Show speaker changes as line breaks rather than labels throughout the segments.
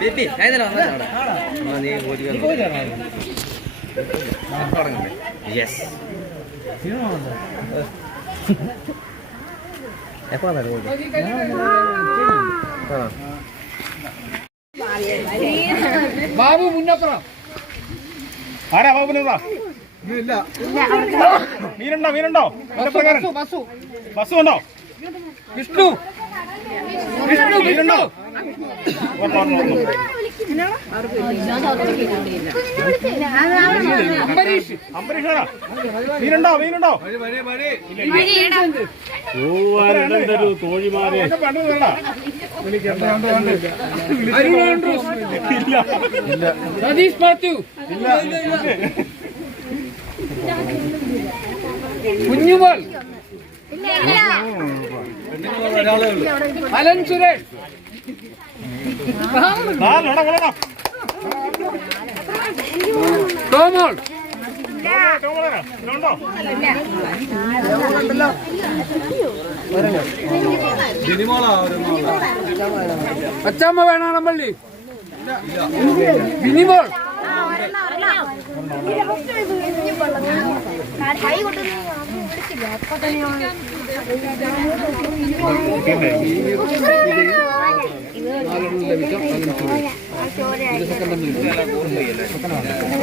Baby നീ yes എപ്പോ
ബാബു മുന്നപ്പുറം.
ആരാ ബാബു മുന്നപ്പുറ? മീനുണ്ടോ മീനുണ്ടോ?
ബസ്സു ബസ്സു
ബസ് ഉണ്ടോ?
വിഷ്ണു. വിഷ്ണു വിഷ്ണു. അംബരീഷ്.
അംബരീഷാണോ? മീനുണ്ടോ? മീനുണ്ടോ? തോഴിമാരെ
സതീഷ് മാത്യു കുഞ്ഞുമോൾ. അലൻ സുരേഷ്
പള്ളി.
അച്ചമ്മ ബിനിമോൾ
കൈ കൊണ്ടൊന്നും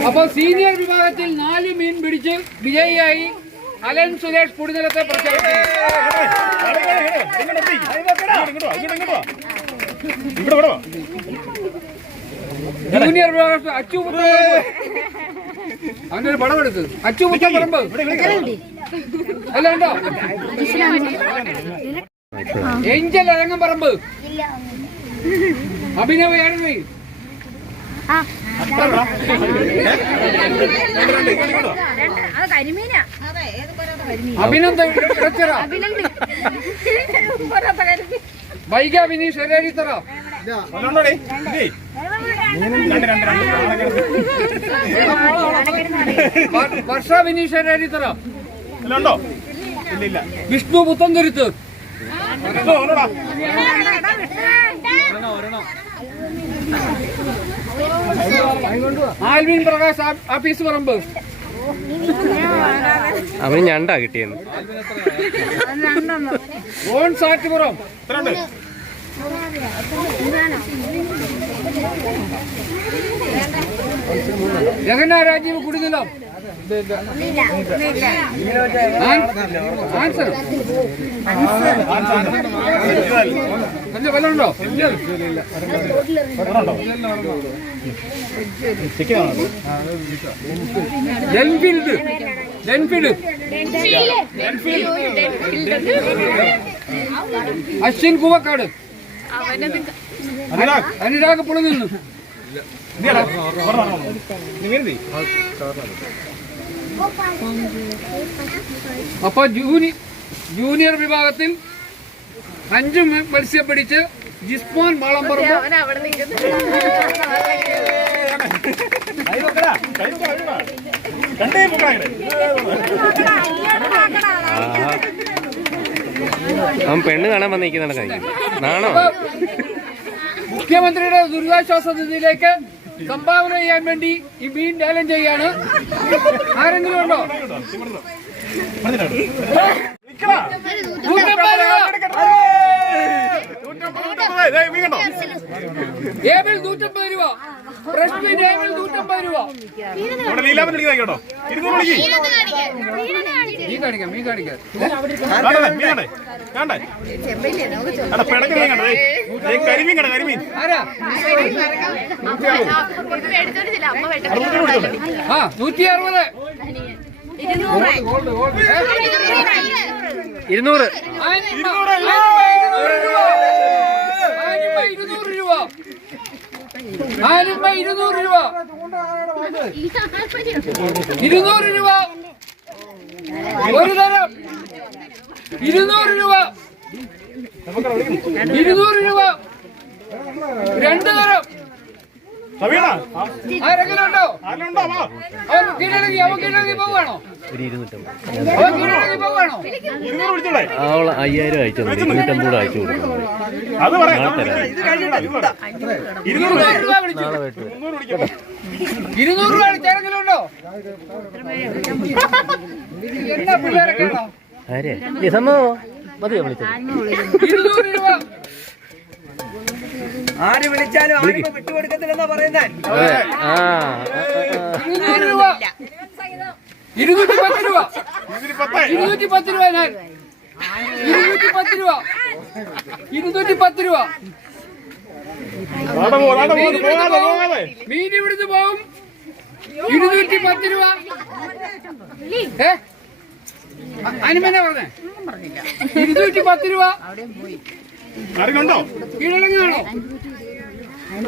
അപ്പൊ
സീനിയർ വിഭാഗത്തിൽ നാല് മീൻ പിടിച്ച് വിജയിയായി അലൻ സുരേഷ്
പുടിനിലത്തെ
ജൂനിയർ അച്ചു മുത്തപ്പറമ്പ് അവന്റെ ഒരു പടം എടുത്ത്. അച്ചു മുത്തപ്പറമ്പ് അല്ല ഉണ്ടോ? ഏഞ്ചൽ അരങ്ങമ്പറമ്പ് അഭിനവ് ഏഴമി
കരിമീൻ
വൈഗ വിനീഷ് എരേരിത്തറ വർഷ വിനീഷ് എരേരിത്തറ
എല്ലാം ഉണ്ടോ ഇല്ല ഇല്ല
വിഷ്ണു പുത്തൻതുരുത്ത് ആൽവിൻ പ്രകാശ് ആഫീസ് പറമ്പ്.
അവന് ഞണ്ടാ കിട്ടിയെന്ന്.
ഓൺ സാറ്റുപുറം ജഗന്ന രാജീവ് കുടിനിലം ആൻസർ. അതിന്റെ വല്ല ഉണ്ടോ ഡെൻഫീൽഡ്. ഡെൻഫീൽഡ്. അശ്വിൻ കുവക്കാട്.
അനുരാഗ് പുള്ളി നിന്നു.
അപ്പൊ ജൂനി ജൂനിയർ വിഭാഗത്തിൽ അഞ്ച് മത്സ്യം പിടിച്ച് ജിസ്മോൻ മാളമ്പറമ്പ്
കൈ
അവൻ പെണ്ണ് കാണാൻ വന്നിരിക്കുന്നാണ് കാര്യം നാണോ?
മുഖ്യമന്ത്രിയുടെ ദുരിതാശ്വാസ നിധിയിലേക്ക് സംഭാവന ചെയ്യാൻ വേണ്ടി ഈ മീൻ ലേലം ചെയ്യാണ് ആരെങ്കിലും ഉണ്ടോ? ഏബിൾ നൂറ്റമ്പത് രൂപ. ഫ്രഷ് ഏബിൾ നൂറ്റമ്പത് രൂപ. മീൻ കാണിക്കാം മീൻ കാണിക്കാം.
കരിമീൻ കണ്ട കരിമീൻ?
ആ നൂറ്റി അറുപത്?
ഇരുന്നൂറ്.
രൂപ. ആനിമ ഇരുന്നൂറ് രൂപ. ഇരുന്നൂറ് രൂപ. ഒരു തരം ഇരുന്നൂറ് രൂപ. ഇരുന്നൂറ് രൂപ. രണ്ട് തരം.
ഇരുന്നൂറ്
അയ്യായിരം അയച്ചു ഇരുന്നൂറ്റമ്പത് അയച്ചു
രൂപ ഉണ്ടോ പിള്ളേരൊക്കെ
ആരെ? മതിയോ വിളിച്ചത്?
ഇരുന്നൂറ് രൂപ.
ആര് വിളിച്ചാലും ആരും വിട്ടുകൊടുക്കത്തില്ലെന്നാ പറയുന്നേ.
ഇരുന്നൂറ്റി പത്ത് രൂപ. ഇരുന്നൂറ്റി പത്ത് രൂപ ഞാൻ. ഇരുന്നൂറ്റി പത്ത് രൂപ. ഇരുന്നൂറ്റി പത്ത് രൂപ. മീൻ ഇവിടുന്ന് പോകും. ഇരുന്നൂറ്റി പത്ത് രൂപ. ഏ? അനുമന പറഞ്ഞേ. ഇരുന്നൂറ്റി പത്ത് രൂപ.
ആരെങ്കിലും
കീഴടങ്ങാണോ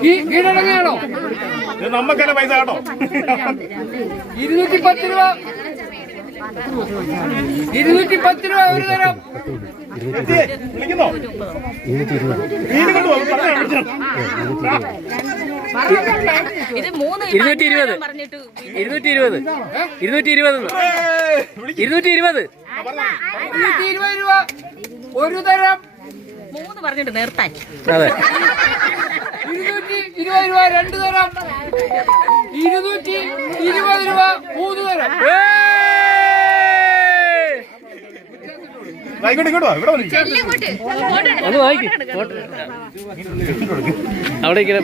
ഈ കീഴടങ്ങാണോ
നമ്മക്കല്ല പൈസ കേട്ടോ?
ഇരുന്നൂറ്റി പത്ത് രൂപ. ഇരുന്നൂറ്റി പത്ത് രൂപ ഒരു തരം.
വിളിക്കുന്നോ?
ഇരുന്നൂറ്റി ഇരുപത് ഇരുന്നൂറ്റി ഇരുപത് ഇരുന്നൂറ്റി ഇരുപത് ഇരുന്നൂറ്റി ഇരുപത് ഇരുന്നൂറ്റി ഇരുപത്
ഇരുന്നൂറ്റി ഇരുപത് രൂപ. ഒരു തരം.
മൂന്ന് പറഞ്ഞിട്ട് നിർത്താൻ.
അതെ.
ഇരുന്നൂറ്റി ഇരുപത് രൂപ രണ്ട് തരം. ഇരുന്നൂറ്റി ഇരുപത് രൂപ മൂന്ന് തരം.
അവിടെ ഇങ്ങനെ